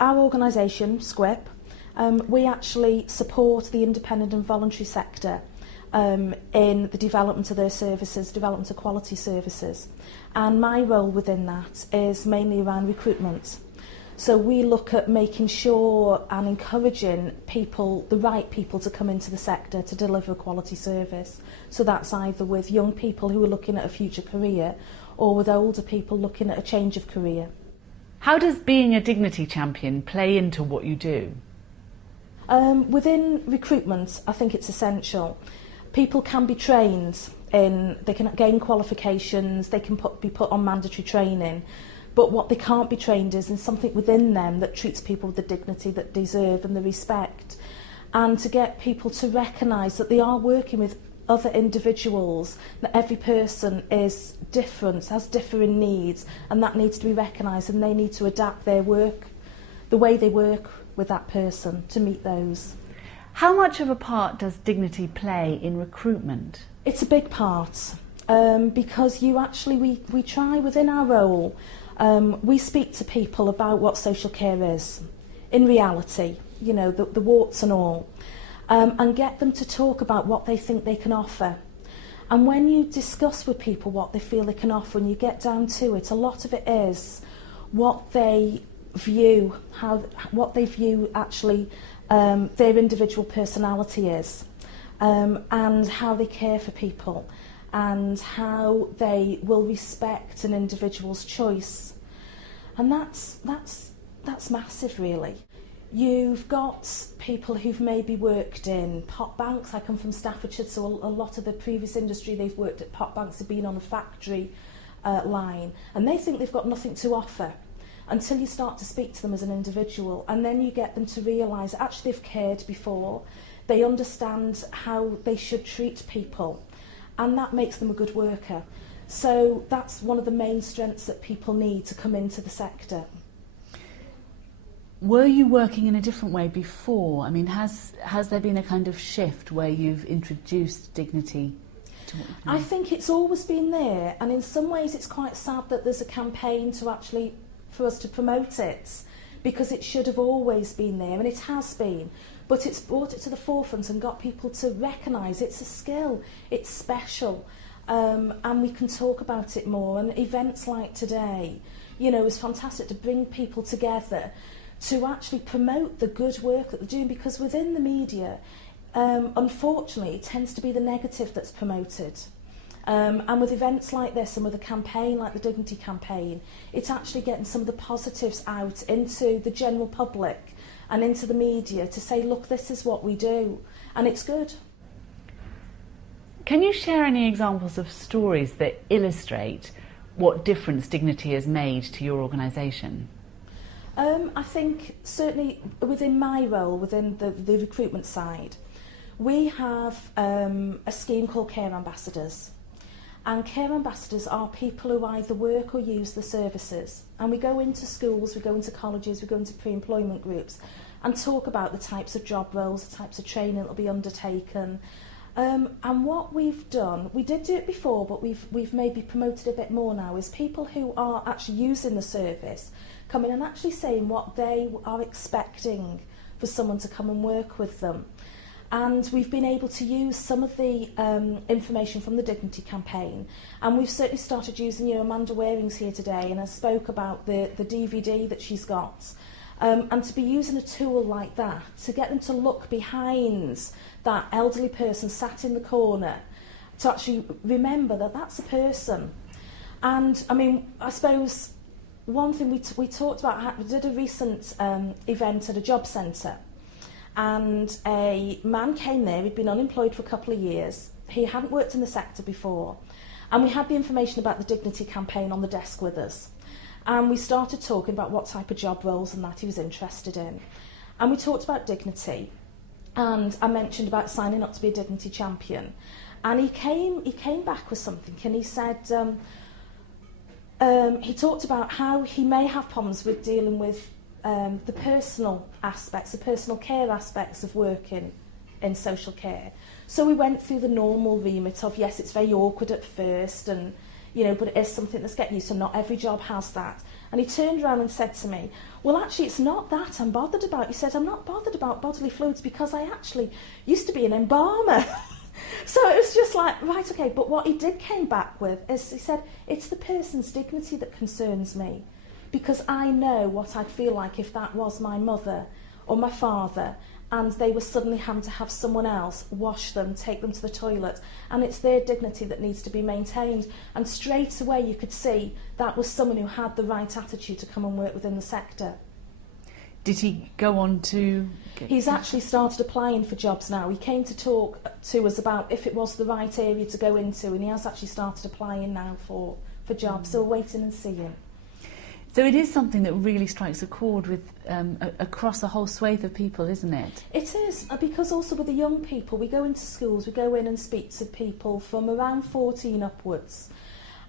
our organisation, SQUIP, we actually support the independent and voluntary sector in the development of their services, development of quality services. And my role within that is mainly around recruitment. So we look at making sure and encouraging people, the right people, to come into the sector to deliver a quality service. So that's either with young people who are looking at a future career or with older people looking at a change of career. How does being a Dignity Champion play into what you do? Within recruitment, I think it's essential. People can be trained they can gain qualifications, they can be put on mandatory training, but what they can't be trained is in something within them that treats people with the dignity that they deserve and the respect. And to get people to recognise that they are working with other individuals, that every person is different, has differing needs, and that needs to be recognised, and they need to adapt their work, the way they work with that person to meet those. How much of a part does dignity play in recruitment? It's a big part because we try within our role, we speak to people about what social care is in reality, you know, the warts and all, and get them to talk about what they think they can offer. And when you discuss with people what they feel they can offer and you get down to it, a lot of it is what they view, actually their individual personality is, and how they care for people and how they will respect an individual's choice. And that's massive, really. You've got people who've maybe worked in pot banks. I come from Staffordshire, so a lot of the previous industry they've worked at pot banks have been on a factory line, and they think they've got nothing to offer until you start to speak to them as an individual, and then you get them to realise that actually they've cared before, they understand how they should treat people, and that makes them a good worker. So that's one of the main strengths that people need to come into the sector. Were you working in a different way before? I mean, has there been a kind of shift where you've introduced dignity to what you've done? I think it's always been there, and in some ways it's quite sad that there's a campaign for us to promote it, because it should have always been there, and it has been, but it's brought it to the forefront and got people to recognise it's a skill, it's special, and we can talk about it more. And events like today, you know, is fantastic to bring people together to actually promote the good work that they're doing, because within the media, unfortunately, it tends to be the negative that's promoted. And with events like this and with a campaign like the Dignity Campaign, it's actually getting some of the positives out into the general public and into the media to say, look, this is what we do, and it's good. Can you share any examples of stories that illustrate what difference dignity has made to your organisation? I think certainly within my role, within the recruitment side, we have a scheme called Care Ambassadors. And care ambassadors are people who either work or use the services. And we go into schools, we go into colleges, we go into pre-employment groups and talk about the types of job roles, the types of training that will be undertaken. And what we've done, we did do it before, but we've maybe promoted a bit more now, is people who are actually using the service coming and actually saying what they are expecting for someone to come and work with them. And we've been able to use some of the information from the Dignity Campaign, and we've certainly started using, you know, Amanda Waring's here today, and I spoke about the DVD that she's got, and to be using a tool like that to get them to look behind that elderly person sat in the corner, to actually remember that that's a person. And I mean, I suppose one thing we talked about, we did a recent event at a job centre. And a man came there, he'd been unemployed for a couple of years, he hadn't worked in the sector before, and we had the information about the Dignity Campaign on the desk with us. And we started talking about what type of job roles and that he was interested in. And we talked about dignity, and I mentioned about signing up to be a Dignity Champion. And he came back with something, and he said, he talked about how he may have problems with dealing with the personal aspects, the personal care aspects of working in social care. So we went through the normal remit of, yes, it's very awkward at first, and you know, but it is something that's getting used to. Not every job has that. And he turned around and said to me, well, actually, it's not that I'm bothered about. He said, I'm not bothered about bodily fluids because I actually used to be an embalmer. So it was just like, right, okay. But what he did came back with is he said, it's the person's dignity that concerns me, because I know what I'd feel like if that was my mother or my father and they were suddenly having to have someone else wash them, take them to the toilet, and it's their dignity that needs to be maintained. And straight away you could see that was someone who had the right attitude to come and work within the sector. Did he go on to... He's actually started applying for jobs now. He came to talk to us about if it was the right area to go into, and he has actually started applying now for jobs, so we're waiting and seeing. So it is something that really strikes a chord with across a whole swathe of people, isn't it? It is, because also with the young people, we go into schools, we go in and speak to people from around 14 upwards,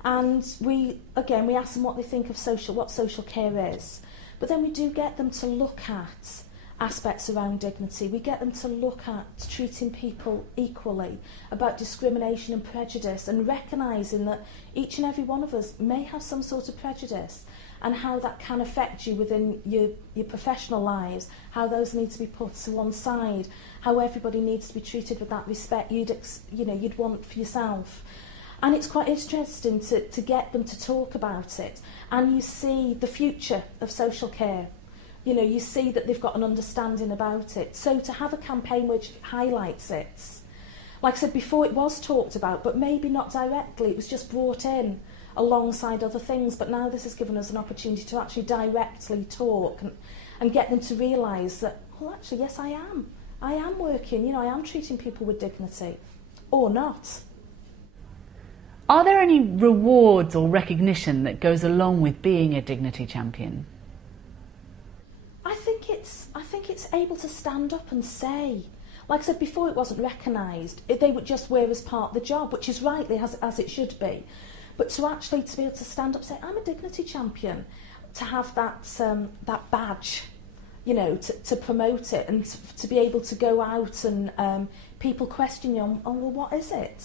and we ask them what they think of what social care is, but then we do get them to look at aspects around dignity. We get them to look at treating people equally, about discrimination and prejudice, and recognising that each and every one of us may have some sort of prejudice, and how that can affect you within your professional lives, how those need to be put to one side, how everybody needs to be treated with that respect you'd want for yourself. And it's quite interesting to get them to talk about it, and you see the future of social care. You see that they've got an understanding about it. So to have a campaign which highlights it, like I said before, it was talked about, but maybe not directly, it was just brought in alongside other things, but now this has given us an opportunity to actually directly talk and get them to realise that, well, actually, yes, I am working, I am treating people with dignity, or not. Are there any rewards or recognition that goes along with being a dignity champion? I think it's able to stand up and say, like I said before, it wasn't recognised. They would just wear as part of the job, which is rightly as it should be. But to be able to stand up and say, I'm a dignity champion, to have that badge, to promote it, and to be able to go out and people question you on, well, what is it?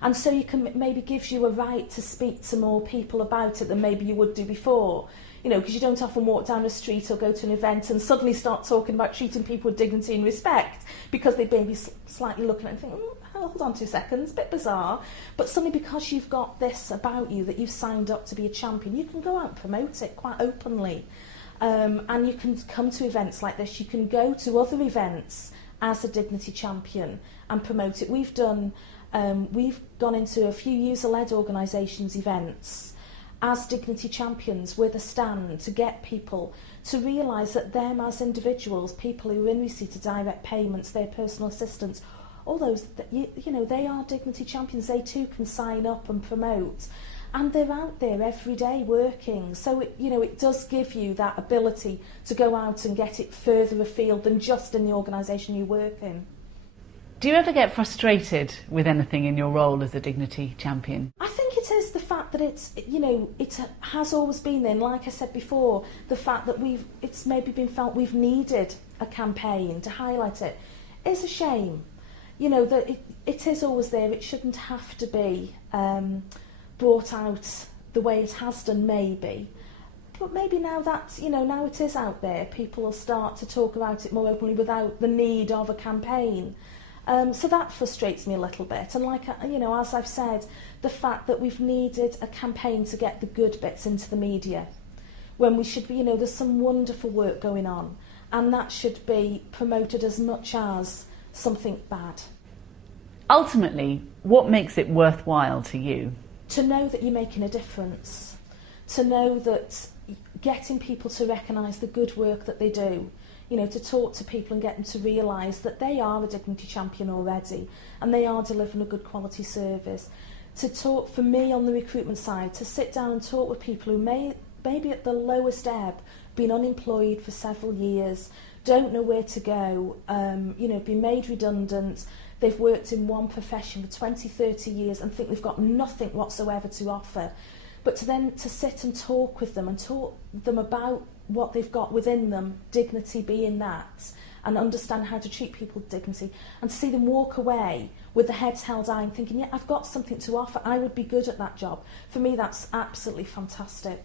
And so maybe gives you a right to speak to more people about it than maybe you would do before. Because you don't often walk down a street or go to an event and suddenly start talking about treating people with dignity and respect, because they may be slightly looking at it and think, hold on 2 seconds, a bit bizarre. But suddenly, because you've got this about you, that you've signed up to be a champion, you can go out and promote it quite openly. And you can come to events like this. You can go to other events as a dignity champion and promote it. We've gone into a few user-led organisations' events as dignity champions with a stand to get people to realise that them as individuals, people who are in receipt of direct payments, their personal assistants, all those, they are dignity champions. They too can sign up and promote, and they're out there every day working. So it does give you that ability to go out and get it further afield than just in the organisation you work in. Do you ever get frustrated with anything in your role as a dignity champion? I think it is the fact that it has always been there. And like I said before, the fact that it's maybe been felt we've needed a campaign to highlight it is a shame. That it is always there. It shouldn't have to be brought out the way it has done, maybe. But maybe now that, now it is out there, people will start to talk about it more openly without the need of a campaign. So that frustrates me a little bit. And as I've said, the fact that we've needed a campaign to get the good bits into the media, when we should be, there's some wonderful work going on, and that should be promoted as much as something bad. Ultimately, what makes it worthwhile to you? To know that you're making a difference, to know that getting people to recognise the good work that they do, to talk to people and get them to realise that they are a dignity champion already and they are delivering a good quality service. To talk, for me on the recruitment side, to sit down and talk with people who maybe at the lowest ebb, been unemployed for several years, don't know where to go, been made redundant, they've worked in one profession for 20, 30 years and think they've got nothing whatsoever to offer. But to sit and talk with them and talk them about what they've got within them, dignity being that, and understand how to treat people with dignity, and to see them walk away with their heads held high and thinking, yeah, I've got something to offer, I would be good at that job. For me, that's absolutely fantastic.